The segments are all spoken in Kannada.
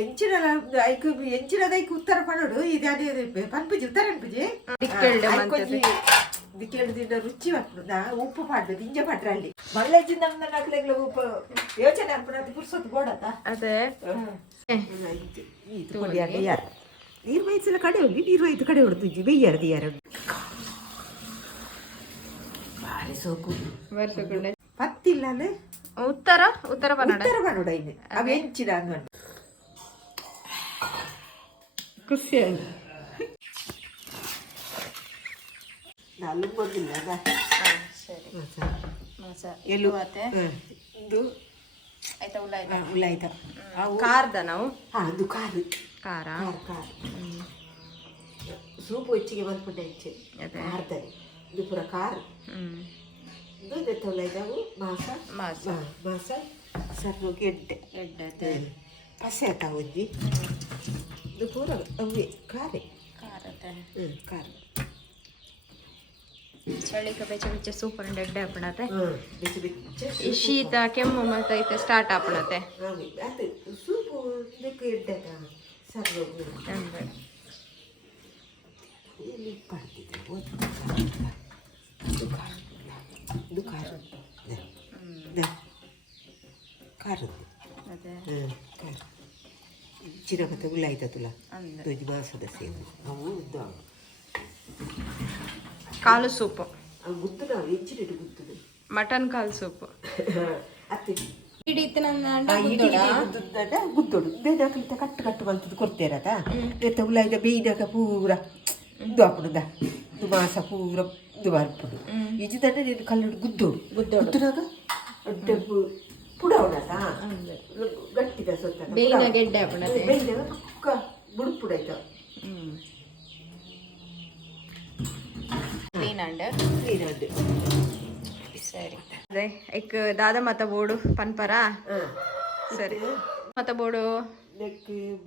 ಎಂಚಿನ ಐಕು ಎಂಚಿನದೈಕು ಉತ್ತರ ಪಡೋಡು ಇದಾನೆ ಪನ್ಪುಜಿ ಉತ್ತರ ಅನ್ಪುಜಿ ದಿಕ್ಕೇಳ್ದಿಂದ ರುಚಿ ಬರ್ಪುದ ಉಪ್ಪು ಪಾಡ್ದು ಇಂಜ ಪಡ್ರ ಅಲ್ಲಿ ಮಳ್ಳೆಜಿಂದ ನಕ್ಲೆಗ್ಲ ಉಪ್ಪು ಯೋಚನೆ ಅನ್ಪುನದು ಪುರ್ಸೊತ್ತು ಬೋಡತ ಅದೇ ಯಾರು ನೀರು ವಯಸ್ಸೆಲ್ಲ ಕಡೆ ಹೋಗಿ ನೀರು ವೈತು ಕಡೆ ಹೊಡೆದು ಬೆಯ್ಯಾರದು ಯಾರು ಭಾರಿ ಸೋಕು ಪತ್ತಿಲ್ಲ ಉತ್ತರ ಉತ್ತರ ಕನ್ನಡ ಇದೆ ಅವು ಹೆಂಚಿನ ಅಂದ್ಕೊಂಡು ಖುಷಿ ನಾನು ಬಂದಿಲ್ಲ ಎಲ್ಲೂ ಇದು ಆಯ್ತಾ ಉಲ್ಲ ಆಯ್ತಾ ಖಾರದ ನಾವು ಅದು ಖಾರ ಖಾರ ಖಾರ ಸೂಪು ಹೆಚ್ಚಿಗೆ ಬಂದ್ಬಿಟ್ಟೆ ಹೆಚ್ಚು ಖಾರದಲ್ಲಿ ಇದು ಪೂರ ಖಾರ ಇದು ತೊಳೆದವು ಮಾಸ ಸಣ್ಣ ಗೆಡ್ಡೆ ಪಸೆ ಆತ ಒಜ್ಜಿ ಇದು ಪೂರ ಅವೇ ಖಾರ ಖಾರ ಚಳಿಕ ಬೆಚ್ಚ ಬೆಚ್ಚ ಸೂಪರ್ ಡೆಡ್ಡೆ ಹಾಪಣತೆ ಈ ಶೀತ ಕೆಮ್ಮು ಮತ್ತೆ ಐತೆ ಸ್ಟಾರ್ಟ್ ಹಾಪಣತೆ ಸೂಪು ಎಡ್ಡೆ ಸರ್ ಚಿನ್ನ ಮತ್ತೆ ಉಳ್ಳ ಆಯ್ತಾ ತುಲ ದೊಡ್ಡ ಮಾಸದ ಸೇರು ಅವು ಕಾಲು ಸೂಪು ಗುತ್ತದ ಹೆಚ್ಚಿನ ಗುತ್ತದು ಮಟನ್ ಕಾಲು ಸೂಪು ಅತ್ತೆ ಗುದ್ದೋಡು ಬೇದಾಕಲಿತ ಕಟ್ಟು ಕಟ್ಟು ಬಂತದ್ದು ಕೊಡ್ತೇರತ ಎತ್ತ ಉಳ್ಳಾಯ್ದ ಬೇಯ್ದಾಗ ಪೂರ ಇದು ಹಾಪುಡುದ ಇದು ಮಾಸ ಪೂರ ಇದು ಬರ್ಪುಡು ಈಜು ದಂಡ ನೀನು ಕಲ್ಲುಡು ಗುದ್ದೋಡು ಗುದ್ದೋಡಾಗ ಪುಡ ಉಡತ ಗಟ್ಟಿದ ಸೊತ್ತ ಬೇಯಿನ ಗೆಡ್ಡೆ ಹಾಪುಡತೆ ಬೇಯ್ದಾಗ ಬುಡುಪುಡಾಯ್ತ ಕ್ಲೀನಂಡ್ ಸರಿ ಅದೇ ಐಕ್ ದಾದ ಮತ ಬೋಡು ಪನ್ಪರ ಸರಿ ಮತ ಬೋಡು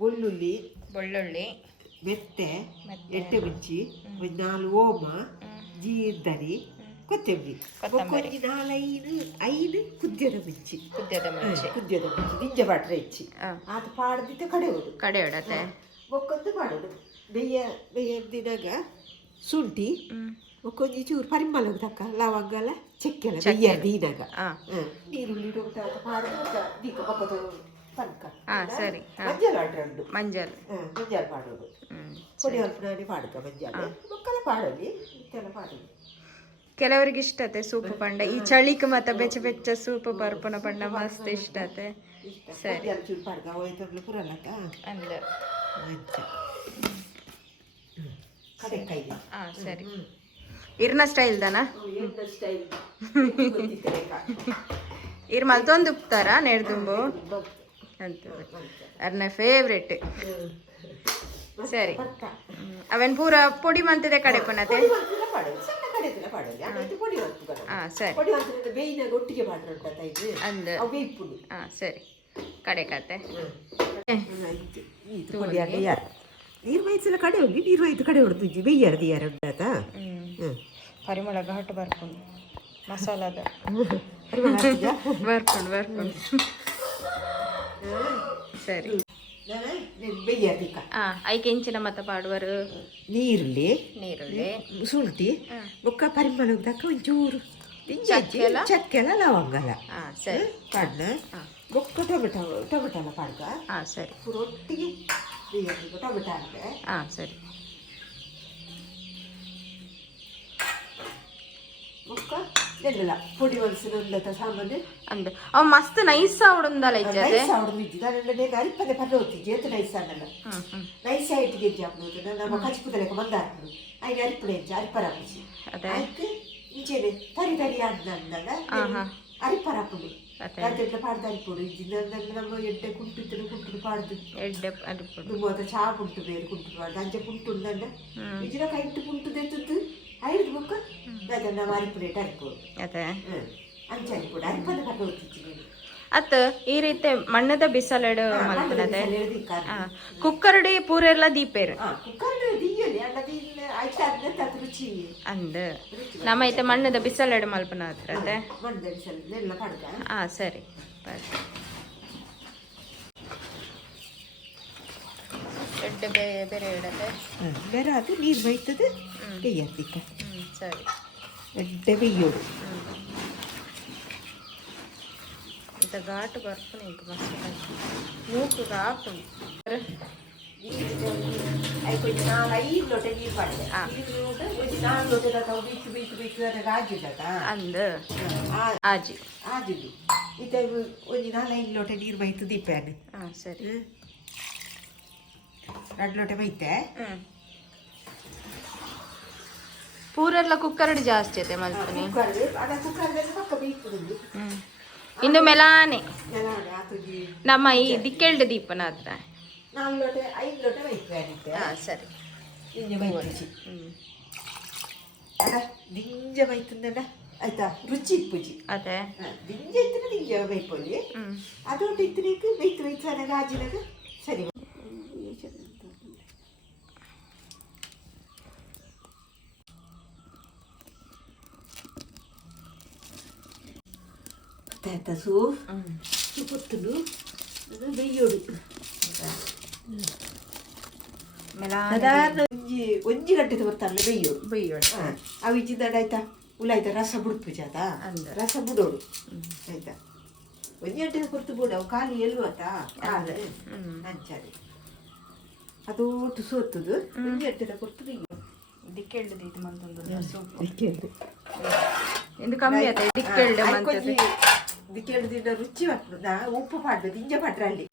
ಬೆಳ್ಳುಳ್ಳಿ ಮೆತ್ತೆ ಎಟ್ಟೆ ಮಿಂಚಿ ಒಂದು 4 ಓಮ ಜೀರ್ದರಿ ಕೊತ್ತಂಬರಿ 4-5 ಕುದ್ಯದ ಮಿಂಚಿ ನಿಂಜ ಪಾಟ್ರೆ ಹೆಚ್ಚಿ ಅದು ಪಾಡ್ದಿತ್ತ ಕಡೆ ಹೊಡತೆ ಒಕ್ಕೊಂದು ಪಾಡೋದು ಬೇಯ್ದಿನಾಗ ಶುಂಠಿ ಕೊಂಚ ಚೂರು ಪರಿಮಳ ತಕ್ಕ ಲವಂಗಲ ಚೆಕ್ಕೆಲ್ಲ ಬೇಯ್ಯಾರ್ದಿನಾಗ ನೀರುಳ್ಳಿ ದೀಕ ಪಕ್ಕದ ಪನ್ಕ ಸರಿ ಮಂಜಲ್ ಆಡ್ರಂಡು ಮಂಜಲ್ ಪಾಡೋದು ಕೊಡಿ ಅಲ್ಪನಾಡಿ ಪಾಡ್ಕ ಮಂಜಲ್ ಮಕ್ಕಳ ಪಾಡಲಿ ಕೆಲ ಪಾಡಲಿ ಕೆಲವರಿಗೆ ಇಷ್ಟತೆ ಸೂಪು ಪಂಡ ಈ ಚಳಿಕ್ ಮತ್ತೆ ಬೆಚ್ಚ ಬೆಚ್ಚ ಸೂಪು ಬರ್ಪನ ಪಂಡ ಮಸ್ತ್ ಇಷ್ಟತೆ ಸರಿ ಚೂರು ಪಾಡ್ಕ ಹೋಯ್ತೊಂಡ್ಲು ಪುರಲ್ಲಕ್ಕ ಅಂದ ಸರಿ ಇರ್ನ ಸ್ಟೈಲ್ ದನಾ ಇರ್ ಮಲ್ತೊಂದು ಉಪ್ತಾರ ನೆಡ್ದುಂಬು ಅಂತ ಅರ್ನ ಫೇವ್ರೆಟ್ ಸರಿ ಅವನ್ ಪೂರ ಪೊಡಿ ಮಂತದೆ ಕಡೆ ಪನತೆ ಸರಿ ಅಂದ ಸರಿ ಕಡೆ ಕತೆ ನೀರು ವಯಸ್ಸೆಲ್ಲ ಕಡೆ ಹೋಗಿ ನೀರು ವೈತು ಕಡೆ ಹೊಡೆದು ಬೆಯ್ಯಾರ್ದು ಯಾರು ಪರಿಮಳ ಘಾಟ್ ಬರ್ಕೊಂಡು ಮಸಾಲದ ಬರ್ಕೊಂಡು ಸರಿ ಬೆಯ್ಯಾರ್ದಿಕ್ಕ ಐಕೆ ಇಂಚಿನ ಮತ ಪಾಡುವರು ನೀರುಳ್ಳಿ ಶುಂಠಿ ಬೊಕ್ಕ ಪರಿಮಳ ತಕ್ಕ ಒಂಚೂರು ಚಕ್ಕೆಲ್ಲ ಲವಂಗಲ ಸರಿ ಪಾಡ್ನ ಬೊಕ್ಕ ಟೊಮೆಟೊಲ ಪಾಡ್ಕ ಸರಿ ಒಟ್ಟಿಗೆ ಟೊಮೆಟೊ ಹಾಕ್ದೆ ಸರಿ ಬೊಕ್ಕ ಎಲ್ಲ ಪೊಡಿ ಮನಸ್ಸಿನ ಸಾಮಾನು ಅಂದ ಅವ್ ಮಸ್ತ್ ನೈಸ್ ಆವಡುಂದಲ್ಲ ಇಜ್ಜದೆ ನೈಸ್ ಅರಿಪದೆ ಪರ್ರ ಹೋಗ್ತಿದ್ದೆ ಎಂತ ನೈಸ್ ಅನ್ನಲ್ಲ ನೈಸ್ ಆಯ್ತು ಗೆಜ್ಜೆ ಹಾಕ್ಬೋದು ನಮ್ಮ ಕಚಿಪುದಲೆಕ್ಕ ಬಂದ ಹಾಕ್ಬೋದು ಆಯ್ತು ಅರಿಪಡೆ ಹೆಜ್ಜೆ ಅರಿಪರ ಹಾಕಿಸಿ ಆಯ್ತು ಇಂಚೆನೆ ತರಿ ಆಡ್ನಲ್ಲ ಅರಿಪರ ಹಾಕೊಂಡು ಅದೆಲ್ಲ ಪಾಡ್ದು ಅರಿಪೋಡು ಇಜ್ಜಿನ ನಮ್ಮ ಎಡ್ಡೆ ಕುಂಟು ಪಾಡ್ದು ಎಡ್ಡೆ ಅರಿಪೋಡು ತುಂಬ ಚಾ ಪುಂಟು ಬೇರೆ ಕುಂಟು ಪಾಡ್ದು ಅಂಚೆ ಪುಂಟು ಉಂಡಲ್ಲ ಇಜ್ಜಿನ ಕೈಟ್ಟು ಪುಂಟು ತೆತ್ತು ಐದು ಬುಕ್ಕ ಅದನ್ನ ನಾವು ಅರಿಪುರೇಟ್ ಅರಿಪೋಡು ಅಂಚೆ ಅರಿಪೋಡು ಅರಿಪದ ಪರ್ರ ಹೋಗ್ತಿದ್ದೆ ಅತ್ತ ಈ ರೀತಿ ಮಣ್ಣದ ಬಿಸಲಡು ಮಲ್ಪನದೆ ಕುಕ್ಕರ್ಡಿ ಪೂರೆಲ್ಲ ದೀಪೇರು ಅಂದ ನಮ್ಮ ಐತೆ ಮಣ್ಣದ ಬಿಸಲಡು ಮಲ್ಪನ ಹತ್ರ ಸರಿ ಎಡ್ಡೆ ಬೇರೆ ಇಡತ್ತೆ ಬೇರೆ ಅದು ನೀರು ಬೈತದೆ ಬೇಯರ್ದಿಕ್ಕ ಸರಿ ಎಡ್ಡೆ ಬೇಯೋದು ಇಂಥ ಘಾಟು ಬರ್ತಾನೆ ಇಂಕ ಮಸ್ತ್ ಮೂಕು ಹಾಕೊಂಡು కొంచెం 4-5 లోటే నీరు పడతాయి కొంచెం 4 లోటే దాకా బిచ్చు రాజిదా ಅಂದು ಆಜಿ ಆಜಿದ್ದು ಇತ್ತೆ ಒಂದು 4-5 ಲೋಟೆ ನೀರು ಬೈತು ದೀಪಾನೆ ಸರಿ 2 ಲೋಟೆ ಬೈತೆ ಪೂರೆಲ್ಲ ಕುಕ್ಕರ್ಡ್ ಜಾಸ್ತಿ ಐತೆ ಮಲ್ಪನೆ ಕುಕ್ಕರ್ದಲ್ಲಿ ಪಕ್ಕ ಬೇಯ್ತದೆ ಇಂದು ಮೆಲಾನೆ ನಮ್ಮ ಈ ದಿಕ್ಕೆಲ್ಡ್ ದೀಪನ ಹತ್ರ 4 ಲೋಟೆ 5 ಲೋಟೆ ಬೈತೆ ಸರಿ ನಿಂಜ ಬೈಪುಜಿ ಅದ ನಿಂಜ ಬೈತಂದಲ್ಲ ಆಯ್ತಾ ರುಚಿ ಇಪ್ಪುಜಿ ಅದೇ ನಿಂಜ ಇತ್ತಿನ ನಿಂಜ ಬೈಪೊಲಿ ಅದೊಂದು ಇತ್ತಿನಕ್ಕೆ ಬೈತು ಅದ ರಾಜಿನಾಗ ಸರಿ ಆಯ್ತಾ ಸೂಪತ್ತಲು ಬೆಯ್ಯೋಡು ಸಾಧಾರಣ ಒಂಜಿ ಗಂಟೆ ಬರ್ತಾರಲ್ಲ ಬೆಯ್ಯೋಡು ಅವು ಇಚ್ಚಿದ್ದಾಡ ಆಯ್ತಾ ಉಲಾಯ್ತಾ ರಸ ಬುಡ್ಪು ಜಾತ ರಸ ಬುಡೋಡು ಆಯ್ತಾ ಒಂಜಿ ಗಂಟೆ ಕೊರ್ತು ಬುಡ ಅವು ಖಾಲಿ ಎಲ್ವತ್ತಾ ಅಂಚಾರಿ ಅದು ಒಟ್ಟು ಸೋತದು ಒಂಜಿ ಗಂಟೆ ಕೊರ್ತು ಬೆಯ್ಯೋಡು ದಿಕ್ಕೆಲ್ಡ್ ಇದು ಮಂತೊಂದು ಸೂಪ್ ದಿಕ್ಕೆಲ್ಡು ಎಂದು ಕಮ್ಮಿ ಆಯ್ತಾ ದಿಕ್ಕೆಲ್ಡ್ ಮಂತದ್ದು ದಿಕ್ಕೆಲ್ದಿಂದ ರುಚಿ ಬರ್ತದ ಉಪ್ಪು ಪಾಡ್ದು ದಿಂಜ ಪಾಡ್ರಲ್ಲಿ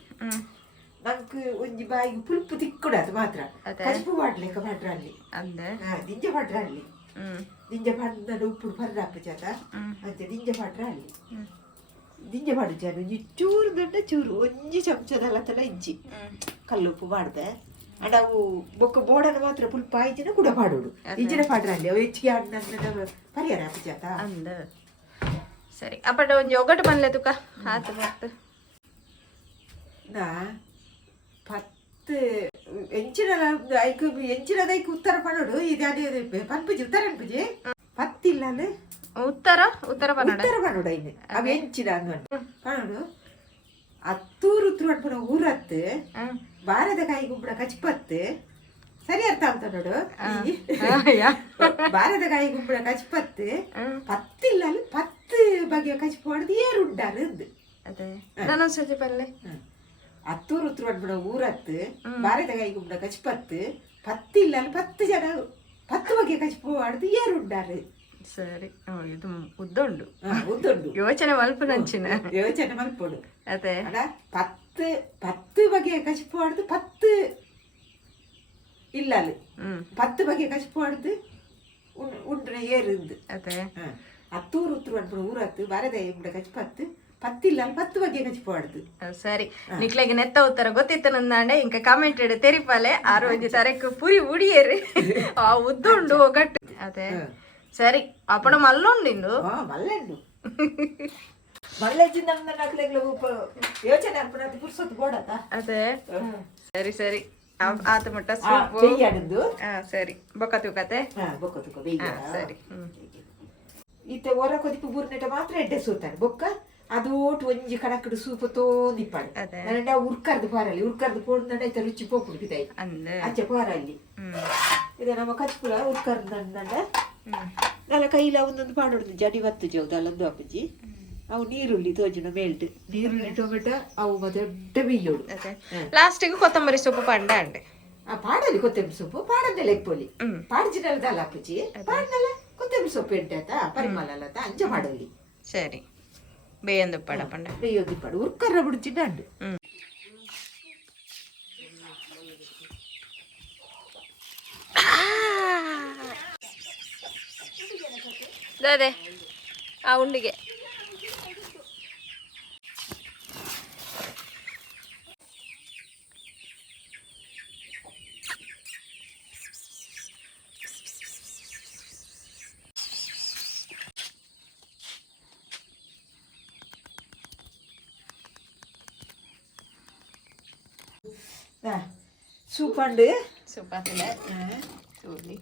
ನಂಗೆ ಒಂಜಿ ಬಾಯಿಗೆ ಪುಲ್ಪು ತಿಕ್ಕುಡದು ಮಾತ್ರ ಕಜ್ಪು ಪಾಡ್ಲೆಕ್ಕ ಪಾಡ್ರಲ್ಲಿ ದಿಂಜ ಪಾಡ್ರಲ್ಲಿ ದಿಂಜ ಪಾಡ್ದ ಉಪ್ಪು ಪರ್ರಾಪು ಜಾತ ಅಂತೆ ದಿಂಜ ಪಾಡ್ರಲ್ಲಿ ದಿಂಜ ಪಾಡು ಜಾನು ಒಂಜಿ ಚೂರು ದೊಡ್ಡ ಚೂರು ಒಂಜಿ ಚಮಚದಲ್ಲ ತಲ ಇಜ್ಜಿ ಕಲ್ಲುಪ್ಪು ಮಾಡ್ದೆ ಅಂಡ್ ಅವು ಬೊಕ್ಕ ಬೋಡನ ಮಾತ್ರ ಪುಲ್ಪ ಆಯ್ತಿನ ಕೂಡ ಪಾಡೋಡು ಇಜ್ಜಿನ ಪಾಡ್ರಲ್ಲಿ ಅವು ಹೆಚ್ಚಿಗೆ ಆಡಿನ ಪರಿಹಾರ ಆಪು ಜಾತ ಅಂದ ಸರಿ ಅಪ್ಪಟ ಒಂಜಿ ಒಗಟು ಮನ್ಲೆ ತುಕ ಆತು ಮತ್ತ ನಾ ಪತ್ತು ಎಂಚಿನ ಐಕು ಎಂಚಿನದ ಐಕು ಉತ್ತರ ಪಡೋಡು ಇದು ಅದೇ ಪನ್ಪುಜಿ ಉತ್ತರ ಅನ್ಪುಜಿ ಪತ್ತಿಲ್ಲ ಉತ್ತರ ಉತ್ತರ ಉತ್ತರ ಪಡೋಡು ಐನೆ ಅವು ಎಂಚಿನ ಅಂದ್ಕೊಂಡು ಪಡೋಡು ಅತ್ತೂರು ಉತ್ತರ ಪಡ ಊರತ್ತು ಬಾರದ ಕಾಯಿ ಗುಂಬಳ ಕಚ್ಪತ್ತು ಸರಿ ಅರ್ಥ ಆಗ್ತಾ ನೋಡು ಬಾರದ ಕಾಯಿ ಗುಂಬಳ ಕಚ್ಪತ್ತು ಪತ್ತಿಲ್ಲ ಪತ್ತು ಬಗೆಯ ಕಚ್ಪು ಹೊಡೆದು ಏರು ಉಂಟಾರು ಅದೇ ನಾನು ಸತಿ ಪಲ್ಲೆ ಅತ್ತೂರು ಉತ್ತರ ಬಿಡ ಊರತ್ತು ಬಾರದ ಕಾಯಿ ಗುಂಬಳ ಕಚ್ಪತ್ತು ಪತ್ತಿಲ್ಲ 10 ಜನ 10 ಬಗೆಯ ಕಚ್ಪು ಹೊಡೆದು ಏರು ಉಂಟಾರು ಸರಿ ಇದು ಉದ್ದುಂಡು ಯೋಚನೆ ಮಲ್ಪೋಡು ಅದೇ 10 ಬಗೆಯ ಕಚ್ಪು ಹೊಡೆದು 10 ಇಲ್ಲ 10 ಬಗೆಯ ಕಚ್ಪು ಹೊಡೆದು ಉಂಡ್ರ ಏರುಂದು ಅದೇ ಅತ್ತೂರು ಉತ್ತರ ಊರತ್ತು ಬಾರದ ಗುಂಬಳ ಕಚ್ಪತ್ತು ಪತ್ತಿಲ್ಲ 10 ಬಗೆಯ ಕಚ್ಪು ಹೊಡೆದು ಸರಿ ನಿಕ್ಲೆಗೆ ನೆತ್ತ ಉತ್ತರ ಗೊತ್ತಿತ್ತು ನಂದಾಂಡೆ ಇಂಕ ಕಾಮೆಂಟ್ ಇಡ ತೆರಿಪಾಲೆ ಆರೋಗ್ಯ ತರಕ್ಕೆ ಪುರಿ ಉಡಿಯೇರಿ ಆ ಉದ್ದುಂಡು ಒಗಟ್ಟು ಅದೇ ಸರಿ ಅಪ್ಪಣ ಮಲ್ಲೊಂಡು ಮಲ್ಲೆಂಡು ಮಲ್ಲೆಜ್ಜಿ ನಮ್ಮ ನಕ್ಲೆಗ್ಲ ಯೋಚನೆ ಅಪ್ಪಣ ಪುರ್ಸೊತ್ತು ಬೋಡತ ಅದೇ ಸರಿ ಸರಿ ಆತ ಮಟ್ಟ ಬೇಯ್ಯಾಡದು ಸರಿ ಬೊಕ್ಕ ತೂಕತೆ ಬೊಕ್ಕ ತೂಕ ಸರಿ ಈತ ಹೊರ ಕೊದಿಪ್ಪು ಬೂರ್ನೆಟ ಮಾತ್ರ ಎಡ್ಡೆ ಸೂತಾನೆ ಬೊಕ್ಕ ಅದು ಒಟ್ಟು ಒಂಜಿ ಕಣಕಡು ಸೂಪ ತೋಂದಿಪ್ಪಾಡು ನನ್ನಡ ಉರ್ಕರ್ದು ಪಾರಲ್ಲಿ ಉರ್ಕರ್ದು ಪೋಡ್ನಡ ಐತ ರುಚಿ ಪೋಪುಡು ಬಿದ್ದಾಯಿ ಅಚ್ಚೆ ಪಾರಲ್ಲಿ ಇದು ನಮ್ಮ ಕಚ್ಪುಳ ಉರ್ಕರ್ದು ನಂಡ ನನ್ನ ಕೈಲ ಒಂದೊಂದು ಪಾಡೋದು ಜಡಿ ಬತ್ತು ಜೌದು ಅಲ್ಲೊಂದು ಅಪ್ಪಜಿ ಅವು ನೀರುಳ್ಳಿ ತೋಜಿನ ಮೇಲ್ಟ್ ನೀರುಳ್ಳಿ ಟೊಮೆಟೊ ಅವು ಮತ್ತೆ ದೊಡ್ಡ ಬೇಯೋಡು ಲಾಸ್ಟಿಗೆ ಕೊತ್ತಂಬರಿ ಸೊಪ್ಪು ಪಂಡ ಅಂಡೆ ಪಾಡಲ್ಲಿ ಕೊತ್ತಂಬರಿ ಸೊಪ್ಪು ಪಾಡದೆಲ್ಲ ಇಪ್ಪೊಲಿ ಪಾಡ್ಜಿನಲ್ಲ ದಲ್ಲ ಅಪ್ಪಜಿ ಪಾಡ್ನಲ್ಲ ಕೊತ್ತಂಬರಿ ಸೊಪ್ಪು ಎಂಟತ ಪರಿಮಳ ಅಲ್ಲತ ಅಂಚ ಮಾಡಲ್ಲಿ ಸರಿ ಬೇಯೊಂದು ಪಡ ಪಂಡ ಬೇಯೋದು ಪಡ ಉರ್ಕರ್ರ ಬಿಡ್ಚಿನ ಅಂಡು ಅದೇ ಆ ಉಂಡಿಗೆ ಸೂಪಂಡು ಸೂಪ್ ಹಾಕಿಲ್ಲ ಸೂರ್ಲಿ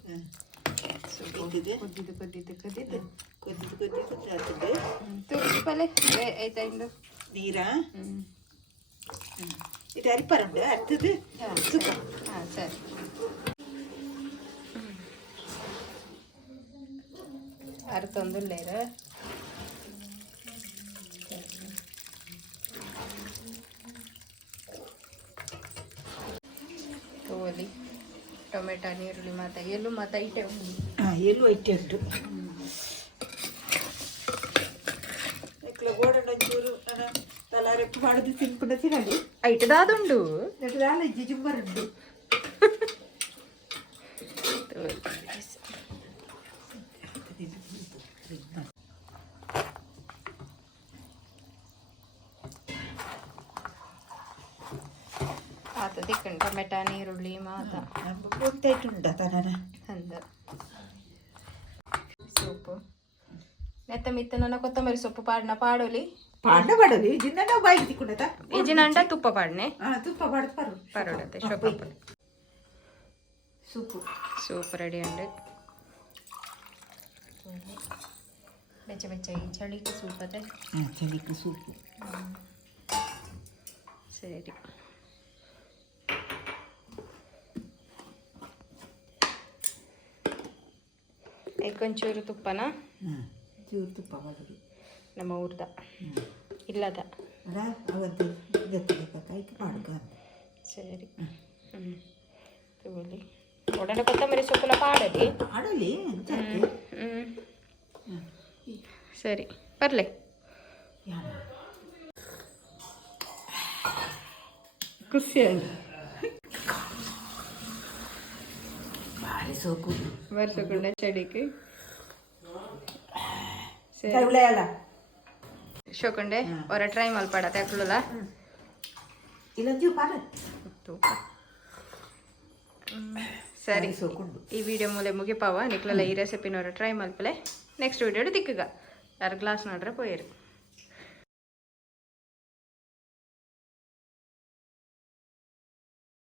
ತುಳಸಿ ಪಲ್ಲೆ ಆಯ್ತಾ ಇಂದು ನೀರ ಇದು ಅರಿಪರಂಡು ಅರ್ಥದ್ದು ಸುಕ್ಕ. ಹಾಂ ಸರಿ. ಅರ್ಥೊಂದುಲ್ಲೇರ ತೋಲಿ ಟೊಮೆಟೊ ನೀರುಳ್ಳಿ ಮಾತ ಎಲ್ಲೂ ಮಾತ ಇಟ್ಟೆ ಉಂಟು. ಎಲ್ಲೂ ಇಟ್ಟೆ ಉಂಟು. ಗೋಡಂಡ ಒಂಚೂರು ನನ್ನ ತಲಾರೆಪ್ಪು ಮಾಡಿದ್ದು ತಿನ್ಕೊಂಡು ತಿನ್ನಡಿ ಐಟದಾದುಂಡು ನೆಟ್ಟದಾಲ ಇಜ್ಜಿ ಜುಂಬರುಂಡು. ಆತ ತಿಕ್ಕಂಡು ಟೊಮೆಟೊ ನೀರುಳ್ಳಿ ಮಾತ ಗೊತ್ತಾಯ್ತುಂಡ ತನ ಅಂದ ಸೊಪ್ಪು ನೆತ್ತ ಮಿತ್ತ ನನ್ನ ಕೊತ್ತಂಬರಿ ಸೊಪ್ಪು ಪಾಡ್ನ ಪಾಡೋಲಿ ಪಾಡ್ನ ಪಾಡೋಲಿ ಇಜಿನ ನಾವು ಬಾಯಿಗೆ ತಿಕ್ಕೊಂಡತ ಇಜಿನಂಡ ತುಪ್ಪ ಪಾಡ್ನೆ ತುಪ್ಪ ಪಾಡ್ದು ಪರೋಡತೆ ಶೊಪ್ಪ ಸೂಪು ಸೂಪ್ ರೆಡಿ ಉಂಡು. ಬೆಚ್ಚ ಬೆಚ್ಚ ಈ ಚಳಿಗೆ ಸೂಪ್ ಅದೇ ಚಳಿಗೆ ಸೂಪು. ಸರಿ ಒಂಚೂರು ತುಪ್ಪನ ಚೂರು ತುಪ್ಪ ಮಾಡೋದು ನಮ್ಮ ಊರ್ದ ಇಲ್ಲದ ಅವತ್ತು ಕೈಗೆ ಮಾಡುಗ. ಸರಿ ತಗೊಳ್ಳಿ ಒಡನೆ ಕೊತ್ತಂಬರಿ ಸೊಪ್ಪುನ ಪಾಡಲಿ ಆಡಲಿ. ಸರಿ ಬರಲಿ. ಖುಷಿಯಾಗಿ ಭಾರಿ ಸೋಕು ಬರ್ಸಕೊಂಡ ಚಳಿಗೆ ಶೋಕೊಂಡೆ ಹೊರ ಟ್ರೈ ಮಲ್ಪಾಡ ತೆಕ್ಳಲ್ಲ ಇಲ್ಲ ಜೀವ ಪಾರ ಸರಿ. ಈ ವಿಡಿಯೋ ಮೂಲೆ ಮುಗಿಪಾವ ನಿಕ್ಲೆಲ್ಲ ಈ ರೆಸಿಪಿನವರ ಟ್ರೈ ಮಲ್ಪಲೆ ನೆಕ್ಸ್ಟ್ ವಿಡಿಯೋ ದಿಕ್ಕಗ ಯಾರು ಗ್ಲಾಸ್ ನೋಡ್ರೆ ಪೋಯರು.